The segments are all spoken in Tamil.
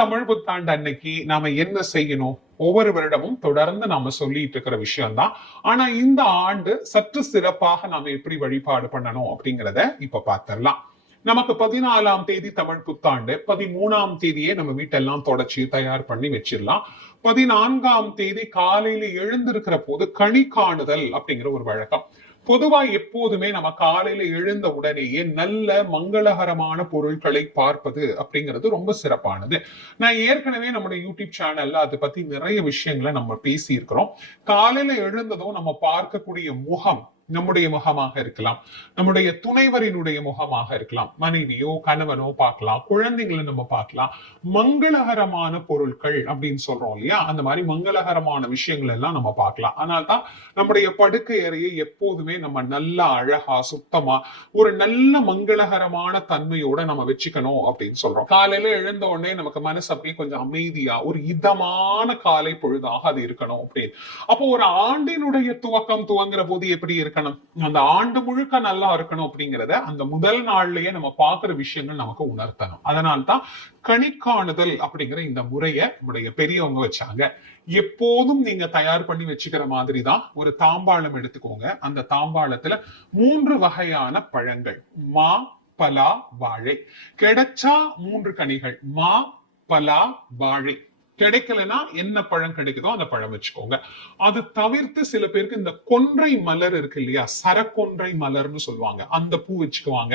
தமிழ் புத்தாண்டு அன்னைக்கு நாம என்ன செய்யணும்? ஒவ்வொரு வருடமும் தொடர்ந்து நாம சொல்லிட்டு இருக்கிற விஷயம்தான். ஆனா இந்த ஆண்டு சற்று சிறப்பாக நாம எப்படி வழிபாடு பண்ணணும் அப்படிங்கிறத இப்ப பார்த்திடலாம் நமக்கு பதினாலாம் தேதி தமிழ் புத்தாண்டு. பதிமூணாம் தேதியே நம்ம வீட்டெல்லாம் தொடச்சி தயார் பண்ணி வச்சிடலாம். பதினான்காம் தேதி காலையில எழுந்திருக்கிற போது கனி காணுதல் அப்படிங்கிற ஒரு வழக்கம். பொதுவா எப்போதுமே நம்ம காலையில எழுந்த உடனேயே நல்ல மங்களகரமான பொருட்களை பார்ப்பது அப்படிங்கிறது ரொம்ப சிறப்பானது. நான் ஏற்கனவே நம்முடைய யூடியூப் சேனல்ல அதை பத்தி நிறைய விஷயங்களை நம்ம பேசி இருக்கிறோம் காலையில எழுந்ததும் நம்ம பார்க்கக்கூடிய முகம் நம்முடைய முகமாக இருக்கலாம். நம்முடைய துணைவரினுடைய முகமாக இருக்கலாம். மனைவியோ கணவனோ பார்க்கலாம். குழந்தைங்களை நம்ம பார்க்கலாம். மங்களகரமான பொருட்கள் அப்படின்னு சொல்றோம் இல்லையா? அந்த மாதிரி மங்களகரமான விஷயங்கள் எல்லாம் நம்ம பார்க்கலாம். ஆனால் தான் நம்முடைய படுக்கை அறையை எப்போதுமே நம்ம நல்லா அழகா சுத்தமா ஒரு நல்ல மங்களகரமான தன்மையோட நம்ம வச்சுக்கணும் அப்படின்னு சொல்றோம். காலையில எழுந்த உடனே நமக்கு மனசு அப்படியே கொஞ்சம் அமைதியா ஒரு இதமான காலை பொழுதாக அது இருக்கணும் அப்படின்னு. அப்போ ஒரு ஆண்டினுடைய துவக்கம் துவங்குற போது எப்படி இருக்கணும்? இருக்கணும். அந்த ஆண்டு முழுக்க நல்லா இருக்கணும் அப்படிங்கிறத அந்த முதல் நாள்லயே நம்ம பாக்குற விஷயங்கள் நமக்கு உணர்த்தணும். அதனால்தான் கணிக்காணுதல் அப்படிங்கிற இந்த முறைய நம்முடைய பெரியவங்க வச்சாங்க. எப்போதும் நீங்க தயார் பண்ணி வச்சுக்கிற மாதிரி தான் ஒரு தாம்பாளம் எடுத்துக்கோங்க. அந்த தாம்பாளத்துல மூன்று வகையான பழங்கள். மா பலா வாழை. கிடைச்சா மூன்று கனிகள். மா பலா வாழை. கிடைக்கலனா என்ன பழம் கிடைக்குதோ அந்த பழம் வச்சுக்கோங்க. அது தவிர்த்து சில பேருக்கு இந்த கொன்றை மலர் இருக்கு இல்லையா? சரக்கொன்றை மலர்னு சொல்லுவாங்க. அந்த பூ வச்சுக்குவாங்க.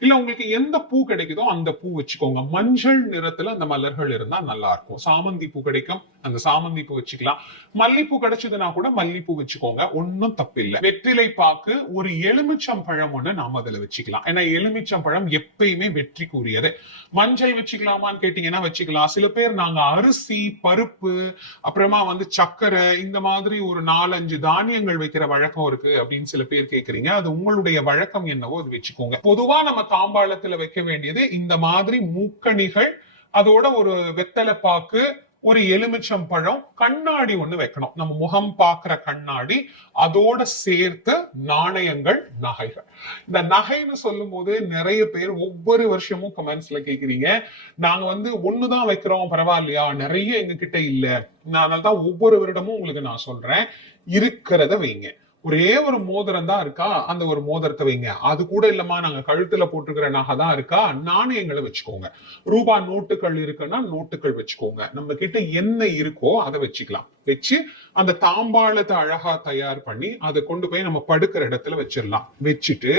இல்ல உங்களுக்கு எந்த பூ கிடைக்குதோ அந்த பூ வச்சுக்கோங்க. மஞ்சள் நிறத்துல அந்த மலர்கள் இருந்தா நல்லா இருக்கும் சாமந்தி பூ கிடைக்கும். அந்த சாமந்தி பூ வச்சுக்கலாம். மல்லிப்பூ கிடைச்சதுன்னா கூட மல்லிப்பூ வச்சுக்கோங்க. ஒன்னும் தப்பில்லை. வெற்றிலை பாக்கு ஒரு எலுமிச்சம் பழம் ஒண்ணு நாம அதுல வச்சுக்கலாம். ஏன்னா எலுமிச்சம் பழம் எப்பயுமே வெற்றி கூறியது மஞ்சள் வச்சுக்கலாமான்னு கேட்டீங்கன்னா வச்சுக்கலாம். சில பேர் நாங்க அரிசி பருப்பு அப்புறமா வந்து சர்க்கரை இந்த மாதிரி ஒரு நாலஞ்சு தானியங்கள் வைக்கிற வழக்கம் இருக்கு அப்படின்னு சில பேர் கேக்குறீங்க. அது உங்களுடைய வழக்கம் என்னவோ அது வச்சுக்கோங்க. பொதுவா நம்ம தாம்பாளத்துல வைக்க வேண்டியது இந்த மாதிரி மூக்கணிகள் அதோட ஒரு வெத்தலை பாக்கு ஒரு எலுமிச்சம் பழம் கண்ணாடி ஒண்ணு வைக்கணும். நம்ம முகம் பார்க்கிற கண்ணாடி அதோட சேர்த்து நாணயங்கள் நகைகள். இந்த நகைன்னு சொல்லும் போது நிறைய பேர் ஒவ்வொரு வருஷமும் கமெண்ட்ஸ்ல கேக்குறீங்க. நாங்க வந்து ஒண்ணுதான் வைக்கிறோம் பரவாயில்லையா? நிறைய எங்க கிட்ட இல்ல. அதனாலதான் ஒவ்வொரு வருடமும் உங்களுக்கு நான் சொல்றேன். இருக்கிறத வைங்க. ஒரே ஒரு மோதிரம் தான் இருக்கா? அந்த ஒரு மோதிரத்தை வைங்க. அது கூட இல்லம்மா நாங்க கழுத்துல போட்டுக்கிற நகை தான் இருக்கா நாணயங்களை வச்சுக்கோங்க. ரூபா நோட்டுகள் இருக்குன்னா நோட்டுகள் வச்சுக்கோங்க. நம்ம கிட்ட என்ன இருக்கோ அதை வச்சுக்கலாம். வச்சு அந்த தாம்பாளத்தை அழகா தயார் பண்ணி அதை கொண்டு போய் நம்ம படுக்கிற இடத்துல வச்சிடலாம். வச்சுட்டு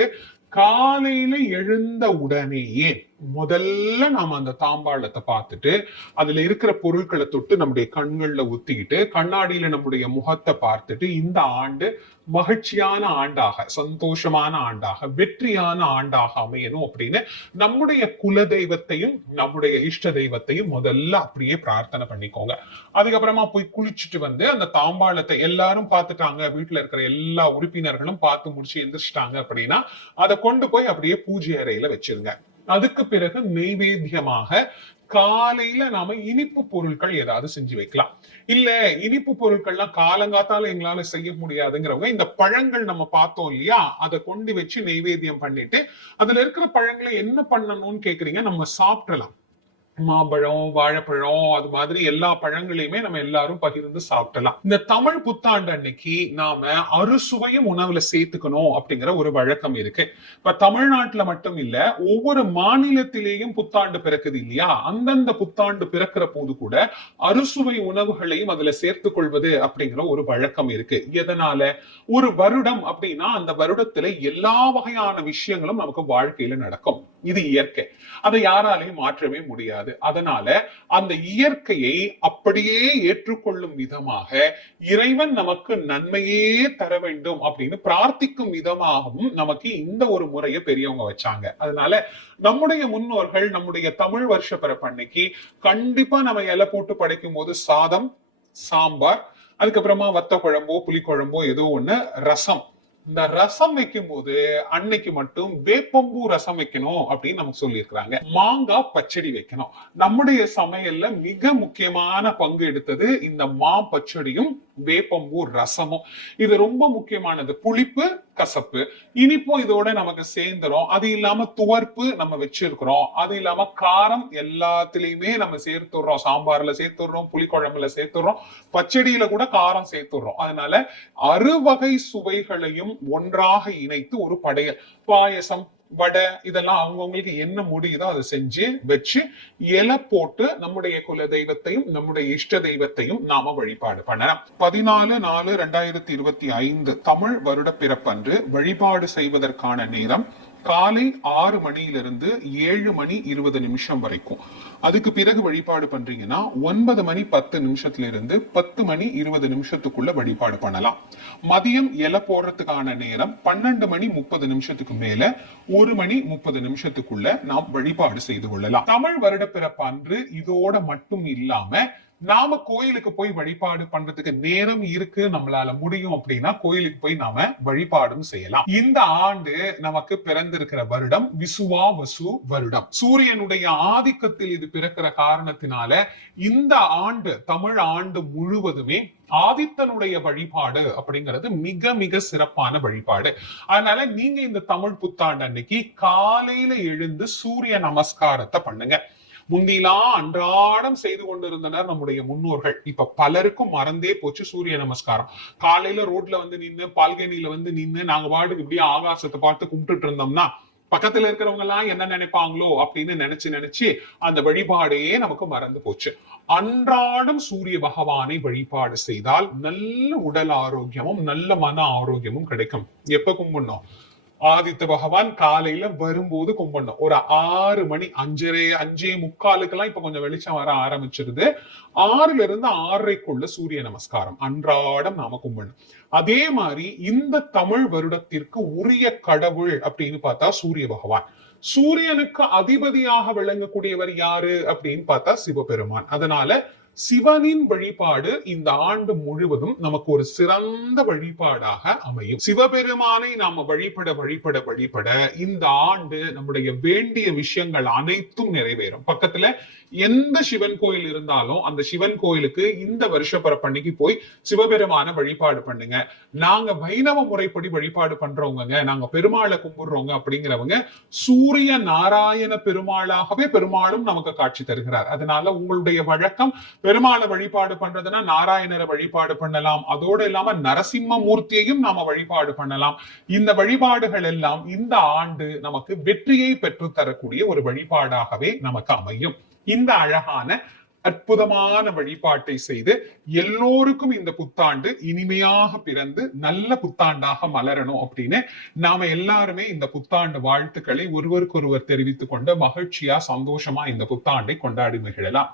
காலையில எழுந்த உடனேயே முதல்ல நாம அந்த தாம்பாளத்தை பார்த்துட்டு அதுல இருக்கிற பொருட்களை தொட்டு நம்முடைய கண்கள்ல ஊத்திக்கிட்டு கண்ணாடியில நம்முடைய முகத்தை பார்த்துட்டு இந்த ஆண்டு மகிழ்ச்சியான ஆண்டாக சந்தோஷமான ஆண்டாக வெற்றியான ஆண்டாக அமையணும் அப்படின்னு நம்முடைய குல தெய்வத்தையும் நம்முடைய இஷ்ட தெய்வத்தையும் முதல்ல அப்படியே பிரார்த்தனை பண்ணிக்கோங்க. அதுக்கப்புறமா போய் குளிச்சுட்டு வந்து அந்த தாம்பாளத்தை எல்லாரும் பார்த்துட்டாங்க. வீட்டுல இருக்கிற எல்லா உறுப்பினர்களும் பார்த்து முடிச்சு எந்திரிச்சிட்டாங்க அப்படின்னா அதை கொண்டு போய் அப்படியே பூஜை அறையில வச்சிருங்க. அதுக்கு பிறகு நெய்வேத்தியமாக காலையில நாம இனிப்பு பொருட்கள் ஏதாவது செஞ்சு வைக்கலாம். இல்ல இனிப்பு பொருட்கள்லாம் காலங்காத்தால எங்களால செய்ய முடியாதுங்கிறவங்க இந்த பழங்கள் நம்ம பார்த்தோம் இல்லையா? அதை கொண்டு வச்சு நெய்வேத்தியம் பண்ணிட்டு அதுல இருக்கிற பழங்களை என்ன பண்ணணும்னு கேக்குறீங்க? நம்ம சாப்பிடலாம். மாம்பழம் வாழைப்பழம் அது மாதிரி எல்லா பழங்களையுமே நம்ம எல்லாரும் பகிர்ந்து சாப்பிடலாம். இந்த தமிழ் புத்தாண்டு அன்னைக்கு நாம அறுசுவையும் உணவுல சேர்த்துக்கணும் அப்படிங்கிற ஒரு வழக்கம் இருக்கு. இப்ப தமிழ்நாட்டுல மட்டும் இல்ல ஒவ்வொரு மாநிலத்திலேயும் புத்தாண்டு பிறக்குது இல்லையா? அந்தந்த புத்தாண்டு பிறக்கிற போது கூட அறுசுவை உணவுகளையும் அதுல சேர்த்துக் கொள்வது அப்படிங்கிற ஒரு வழக்கம் இருக்கு. எதனால? ஒரு வருடம் அப்படின்னா அந்த வருடத்துல எல்லா வகையான விஷயங்களும் நமக்கு வாழ்க்கையில நடக்கும். இது இயற்கை. அதை யாராலையும் மாற்றவே முடியாது. அதனால அந்த இயற்கையை அப்படியே ஏற்றுக்கொள்ளும் விதமாக இறைவன் நமக்கு நன்மையே தர வேண்டும் அப்படின்னு பிரார்த்திக்கும் விதமாகவும் நமக்கு இந்த ஒரு முறையை பெரியவங்க வச்சாங்க. அதனால நம்முடைய முன்னோர்கள் நம்முடைய தமிழ் வருஷ பிறப்பன்னைக்கு கண்டிப்பா நம்ம இலை போட்டு படைக்கும் போது சாதம் சாம்பார் அதுக்கப்புறமா வத்த குழம்போ புளிக்குழம்போ ஏதோ ஒண்ணு ரசம். இந்த ரசம் வைக்கும் போது அன்னைக்கு மட்டும் வேப்பம்பூ ரசம் வைக்கணும் அப்படின்னு நமக்கு சொல்லியிருக்கிறாங்க. மாங்காய் பச்சடி வைக்கணும். நம்முடைய சமையல்ல மிக முக்கியமான பங்கு எடுத்தது இந்த மா பச்சடியும் வேப்பம்பூ ரசமும். இது ரொம்ப முக்கியமானது. புளிப்பு கசப்பு. இனிப்பும் இதோட நமக்கு சேர்ந்துரும். அது இல்லாம துவர்ப்பு நம்ம வச்சிருக்கிறோம். அது இல்லாம காரம் எல்லாத்துலயுமே நம்ம சேர்த்துடுறோம். சாம்பார்ல சேர்த்துடுறோம் புளிக்குழம்புல சேர்த்துடுறோம். பச்சடியில கூட காரம் சேர்த்துடுறோம். அதனால அறுவகை சுவைகளையும் ஒன்றாக இணைத்து ஒரு படையல். பாயசம் வடை இதெல்லாம் அவங்கவுங்களுக்கு என்ன முடியுதோ அதை செஞ்சு வச்சு இலை போட்டு நம்முடைய குல தெய்வத்தையும் நம்முடைய இஷ்ட தெய்வத்தையும் நாம வழிபாடு பண்ணலாம். பதினாலு நாலு ரெண்டாயிரத்தி இருபத்தி ஐந்து தமிழ் வருட பிறப்பன்று வழிபாடு செய்வதற்கான நேரம் காலை ஆறு மணியிலிருந்து ஏழு மணி இருபது நிமிஷம் வரைக்கும். அதுக்கு பிறகு வழிபாடு பண்றீங்கன்னா ஒன்பது மணி பத்து நிமிஷத்துல இருந்து பத்து மணி இருபது நிமிஷத்துக்குள்ள வழிபாடு பண்ணலாம். மதியம் இலை போடுறதுக்கான நேரம் பன்னெண்டு மணி முப்பது நிமிஷத்துக்கு மேல ஒரு மணி முப்பது நிமிஷத்துக்குள்ள நாம் வழிபாடு செய்து கொள்ளலாம். தமிழ் வருட பிறப்பு அன்று இதோட மட்டும் இல்லாம நாம கோயிலுக்கு போய் வழிபாடு பண்றதுக்கு நேரம் இருக்கு நம்மளால முடியும் அப்படின்னா கோயிலுக்கு போய் நாம வழிபாடும் செய்யலாம். இந்த ஆண்டு நமக்கு பிறந்திருக்கிற வருடம் விசுவா வசு வருடம். சூரியனுடைய ஆதிக்கத்தில் இது பிறக்கிற காரணத்தினால இந்த ஆண்டு தமிழ் ஆண்டு முழுவதுமே ஆதித்தனுடைய வழிபாடு அப்படிங்கிறது மிக மிக சிறப்பான வழிபாடு. அதனால நீங்க இந்த தமிழ் புத்தாண்டு அன்னைக்கு காலையில எழுந்து சூரிய நமஸ்காரத்தை பண்ணுங்க. முந்திலாம் அன்றாடம் செய்து கொண்டிருந்தனர் நம்முடைய முன்னோர்கள். இப்ப பலருக்கும் மறந்தே போச்சு சூரிய நமஸ்காரம். காலையில ரோட்ல வந்து நின்னு பால்கனியில வந்து நின்னு நாங்க பாட்டுக்கு இப்படியே ஆகாசத்தை பார்த்து கும்பிட்டுட்டு இருந்தோம்னா பக்கத்துல இருக்கிறவங்க எல்லாம் என்ன நினைப்பாங்களோ அப்படின்னு நினைச்சு நினைச்சு அந்த வழிபாடே நமக்கு மறந்து போச்சு. அன்றாடம் சூரிய பகவானை வழிபாடு செய்தால் நல்ல உடல் ஆரோக்கியமும் நல்ல மன ஆரோக்கியமும் கிடைக்கும். எப்ப கும்பிடணும்? ஆதித்த பகவான் காலையில வரும்போது கும்பிடணும். ஒரு ஆறு மணி அஞ்சரை அஞ்சே முக்காலுக்கெல்லாம் இப்ப கொஞ்சம் வெளிச்சம் வர ஆரம்பிச்சிருது. ஆறுல இருந்து ஆறரைக்குள்ள சூரிய நமஸ்காரம் அன்றாடம் நாம கும்பிடணும். அதே மாதிரி இந்த தமிழ் வருடத்திற்கு உரிய கடவுள் அப்படின்னு பார்த்தா சூரிய பகவான். சூரியனுக்கு அதிபதியாக விளங்கக்கூடியவர் யாரு அப்படின்னு பார்த்தா சிவபெருமான். அதனால சிவனின் வழிபாடு இந்த ஆண்டு முழுவதும் நமக்கு ஒரு சிறந்த வழிபாடாக அமையும். சிவபெருமானை நாம வழிபட வழிபட வழிபட இந்த ஆண்டு நம்முடைய வேண்டிய விஷயங்கள் அனைத்தும் நிறைவேறும். பக்கத்துல எந்த சிவன் கோயில் இருந்தாலும் அந்த சிவன் கோயிலுக்கு இந்த வருஷ பிறப்பன்னைக்கு போய் சிவபெருமான வழிபாடு பண்ணுங்க. நாங்க வைணவ முறைப்படி வழிபாடு பண்றவங்க நாங்க பெருமாளை கும்பிடுறவங்க அப்படிங்கிறவங்க சூரிய நாராயண பெருமாளாகவே பெருமாளும் நமக்கு காட்சி தருகிறார். அதனால உங்களுடைய வழக்கம் பெருமாளை வழிபாடு பண்றதுன்னா நாராயணரை வழிபாடு பண்ணலாம். அதோடு இல்லாம நரசிம்ம மூர்த்தியையும் நாம வழிபாடு பண்ணலாம். இந்த வழிபாடுகள் எல்லாம் இந்த ஆண்டு நமக்கு வெற்றியை பெற்று தரக்கூடிய ஒரு வழிபாடாகவே நமக்கு அமையும். இந்த அழகான அற்புதமான வழிபாட்டை செய்து எல்லோருக்கும் இந்த புத்தாண்டு இனிமையாக பிறந்து நல்ல புத்தாண்டாக மலரணும் அப்படின்னு நாம எல்லாருமே இந்த புத்தாண்டு வாழ்த்துக்களை ஒருவருக்கொருவர் தெரிவித்துக் கொண்டு மகிழ்ச்சியா சந்தோஷமா இந்த புத்தாண்டை கொண்டாடி மகிழலாம்.